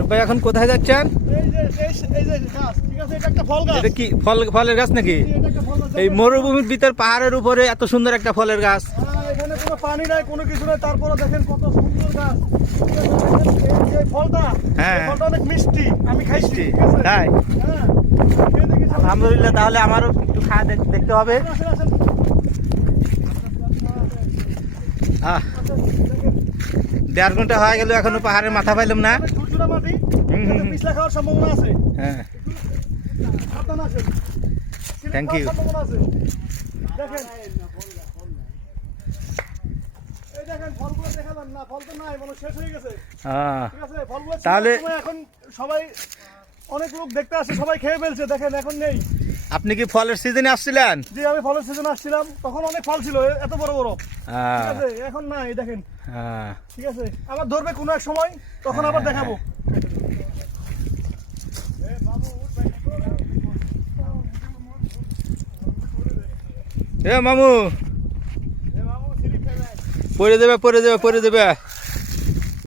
আরে ভাই এখন কোথায় যাচ্ছেন? এই যে গাছ, ঠিক আছে, এটা একটা ফল গাছ। এটা কি ফলের গাছ নাকি? এটা একটা ফল গাছ। এই মরুভূমির ভিতর পাহাড়ের উপরে এত সুন্দর একটা ফলের গাছ। এখানে কোনো পানি নাই, কোনো কিছু নাই, তারপরে দেখেন কত সুন্দর গাছ। এই যে ফলটা, হ্যাঁ। এই ফলটা অনেক মিষ্টি, আমি খাইছি, ঠিক আছে? তাই? হ্যাঁ, খেয়ে দেখেছি। আলহামদুলিল্লাহ, তাহলে আমারও একটু খাওয়া দেখতে হবে। আসেন, আসেন। আহ 1.5 ঘন্টা হয়ে গেল, এখনো পাহাড়ের মাথা পাইলাম না। অনেক ঝুরঝুরা মাটি, হুম, হুম, হুম। পিছলা খাওয়ার সম্ভাবনা আছে। হ্যাঁ, সাবধান আছেন। Thank you. সম্ভাবনা আছে। দেখেন, এই দেখেন ফলগুলো দেখালাম না, ফল তো নাই, মানে শেষ হয়ে গেছে, ঠিক আছে? ফলগুলো ছিল তাহলে- এক সময়, এখন সবাই, অনেক লোক দেখতে আসে, সবাই খেয়ে ফেলছে, দেখেন এখন নেই। আপনি কি ফলের সিজনে আসছিলেন? যে আমি ফলের সিজন আসছিলাম, তখন অনেক ফল ছিল, এত বড় বড়, ঠিক আছে? এখন নাই, দেখেন, ঠিক আছে? আবার ধরবে কোনো এক সময়, তখন আবার দেখাবো। এ মামু, পরে দেবে।